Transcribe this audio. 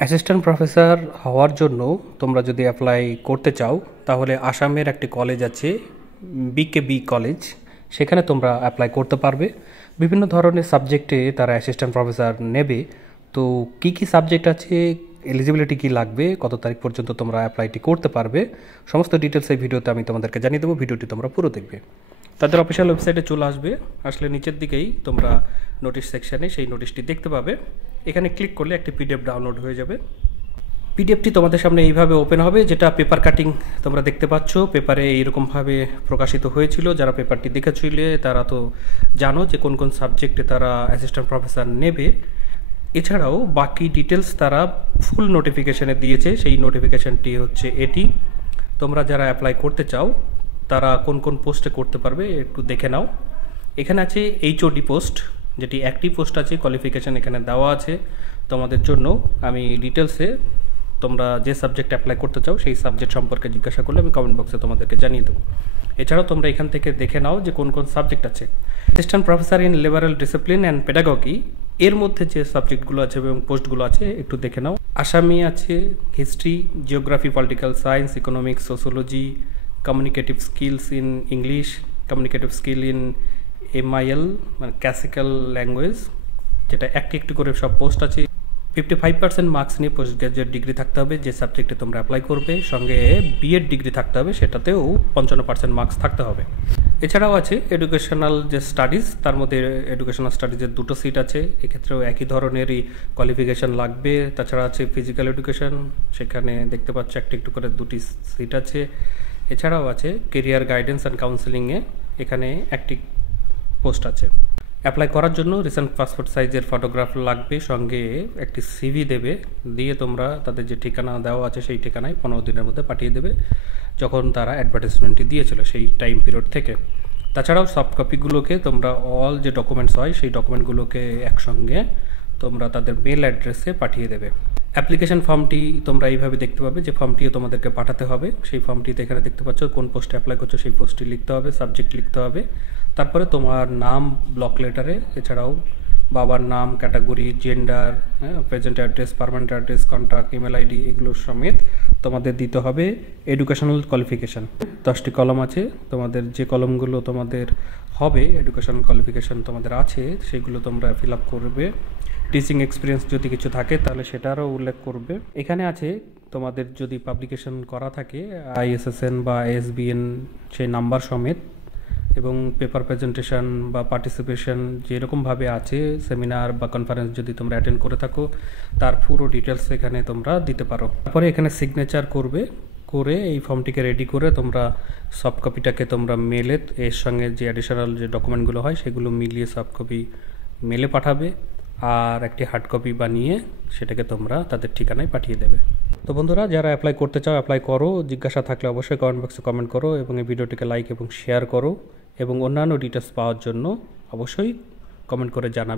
Assistant professor হওয়ার জন্য তোমরা যদি অ্যাপ্লাই করতে চাও তাহলে আসামের একটি কলেজ আছে, বিকেবি কলেজ, সেখানে তোমরা অ্যাপ্লাই করতে পারবে। বিভিন্ন ধরনের সাবজেক্টে তারা অ্যাসিস্ট্যান্ট প্রফেসর নেবে। তো কি কি সাবজেক্ট আছে, এলিজিবিলিটি কি লাগবে, কত তারিখ পর্যন্ত তোমরা অ্যাপ্লাইটি করতে পারবে, সমস্ত ডিটেলস এই ভিডিওতে আমি তোমাদেরকে জানিয়ে দেবো। ভিডিওটি তোমরা পুরো দেখবে। তাদের অফিসিয়াল ওয়েবসাইটে চলে আসবে, আসলে নিচের দিকেই তোমরা নোটিশ সেকশানে সেই নোটিশটি দেখতে পাবে। এখানে ক্লিক করলে একটি পিডিএফ ডাউনলোড হয়ে যাবে। পিডিএফটি তোমাদের সামনে এইভাবে ওপেন হবে, যেটা পেপার কাটিং তোমরা দেখতে পাচ্ছ। পেপারে এইরকমভাবে প্রকাশিত হয়েছিল। যারা পেপারটি দেখেছিলে তারা তো জানো যে কোন কোন সাবজেক্টে তারা অ্যাসিস্ট্যান্ট প্রফেসর নেবে। এছাড়াও বাকি ডিটেলস তারা ফুল নোটিফিকেশানে দিয়েছে। সেই নোটিফিকেশানটি হচ্ছে এটি। তোমরা যারা অ্যাপ্লাই করতে চাও তারা কোন কোন পোস্টে করতে পারবে একটু দেখে নাও। এখানে আছে এইচওডি পোস্ট, যেটি একটি পোস্ট আছে। কোয়ালিফিকেশান এখানে দেওয়া আছে তোমাদের জন্য। আমি ডিটেলসে তোমরা যে সাবজেক্ট অ্যাপ্লাই করতে চাও সেই সাবজেক্ট সম্পর্কে জিজ্ঞাসা করলে আমি কমেন্ট বক্সে তোমাদেরকে জানিয়ে দেবো। এছাড়াও তোমরা এখান থেকে দেখে নাও যে কোন কোন সাবজেক্ট আছে। Assistant professor in liberal discipline and pedagogy, এর মধ্যে যে সাবজেক্টগুলো আছে এবং পোস্টগুলো আছে একটু দেখে নাও। আসামি আছে, history, geography, political science, economics, sociology, communicative skills in English, communicative skill in MIL মানে ক্লাসিক্যাল ল্যাঙ্গুয়েজ, যেটা একটি একটি করে সব পোস্ট আছে। 55% মার্কস নিয়ে পোস্ট গ্রাজুয়েট ডিগ্রি থাকতে হবে যে সাবজেক্টে তোমরা অ্যাপ্লাই করবে, সঙ্গে বিএড ডিগ্রি থাকতে হবে, সেটাতেও 55% মার্কস থাকতে হবে। এছাড়াও আছে এডুকেশনাল যে স্টাডিজ, তার মধ্যে এডুকেশনাল স্টাডিজের দুটো সিট আছে, এক্ষেত্রেও একই ধরনেরই কোয়ালিফিকেশান লাগবে। তাছাড়া আছে ফিজিক্যাল এডুকেশন, সেখানে দেখতে পাচ্ছ একটু একটু করে দুটি সিট আছে। এছাড়াও আছে কেরিয়ার গাইডেন্স অ্যান্ড কাউন্সেলিংয়ে, এখানে একটি পোস্ট আছে। অ্যাপ্লাই করার জন্য রিসেন্ট পাসপোর্ট সাইজের ফটোগ্রাফ লাগবে, সঙ্গে একটি সিভি দেবে। দিয়ে তোমরা তাদের যে ঠিকানা দেওয়া আছে সেই ঠিকানায় 15 দিনের মধ্যে পাঠিয়ে দেবে, যখন তারা অ্যাডভার্টাইজমেন্টটি দিয়েছিল সেই টাইম পিরিয়ড থেকে। তাছাড়াও সফট কপিগুলোকে তোমরা অল যে ডকুমেন্টস হয় সেই ডকুমেন্টগুলোকে একসঙ্গে তোমরা তাদের মেল অ্যাড্রেসে পাঠিয়ে দেবে। অ্যাপ্লিকেশন ফর্মটি তোমরা এইভাবে দেখতে পাবে, যে ফর্মটিও তোমাদেরকে পাঠাতে হবে। সেই ফর্মটিতে এখানে দেখতে পাচ্ছ কোন পোস্টে অ্যাপ্লাই করছো সেই পোস্টটি লিখতে হবে, সাবজেক্ট লিখতে হবে, তারপরে তোমার নাম ব্লক লেটারে, এছাড়াও বাবার নাম, category, gender, present address, permanent address, contact, email ID, এগুলো সমেত তোমাদের দিতে হবে। এডুকেশনাল কোয়ালিফিকেশান 10টি কলম আছে, তোমাদের যে কলমগুলো তোমাদের হবে এডুকেশনাল কোয়ালিফিকেশান তোমাদের আছে সেগুলো তোমরা ফিল আপ করবে। টিচিং এক্সপিরিয়েন্স যদি কিছু থাকে তাহলে সেটারও উল্লেখ করবে। এখানে আছে তোমাদের যদি পাবলিকেশন করা থাকে ISSN বা ISBN সেই নাম্বার সমেত, এবং পেপার প্রেজেন্টেশন বা পার্টিসিপেশন যেরকমভাবে আছে, সেমিনার বা কনফারেন্স যদি তোমরা অ্যাটেন্ড করে থাকো তার পুরো ডিটেলস এখানে তোমরা দিতে পারো। তারপরে এখানে সিগনেচার করবে, করে এই ফর্মটিকে রেডি করে তোমরা সফট কপিটাকে তোমরা মেলে এর সঙ্গে যে অ্যাডিশনাল যে ডকুমেন্টগুলো হয় সেগুলো মিলিয়ে সফট কপি মেলে পাঠাবে, আর একটি হার্ড কপি বানিয়ে সেটাকে তোমরা তাদের ঠিকানায় পাঠিয়ে দেবে। তো বন্ধুরা, যারা অ্যাপ্লাই করতে চাও অ্যাপ্লাই করো। জিজ্ঞাসা থাকলে অবশ্যই কমেন্ট বক্সে কমেন্ট করো এবং এই ভিডিওটিকে লাইক এবং শেয়ার করো, এবং অন্যান্য ডিটেলস পাওয়ার জন্য অবশ্যই কমেন্ট করে জানাবে।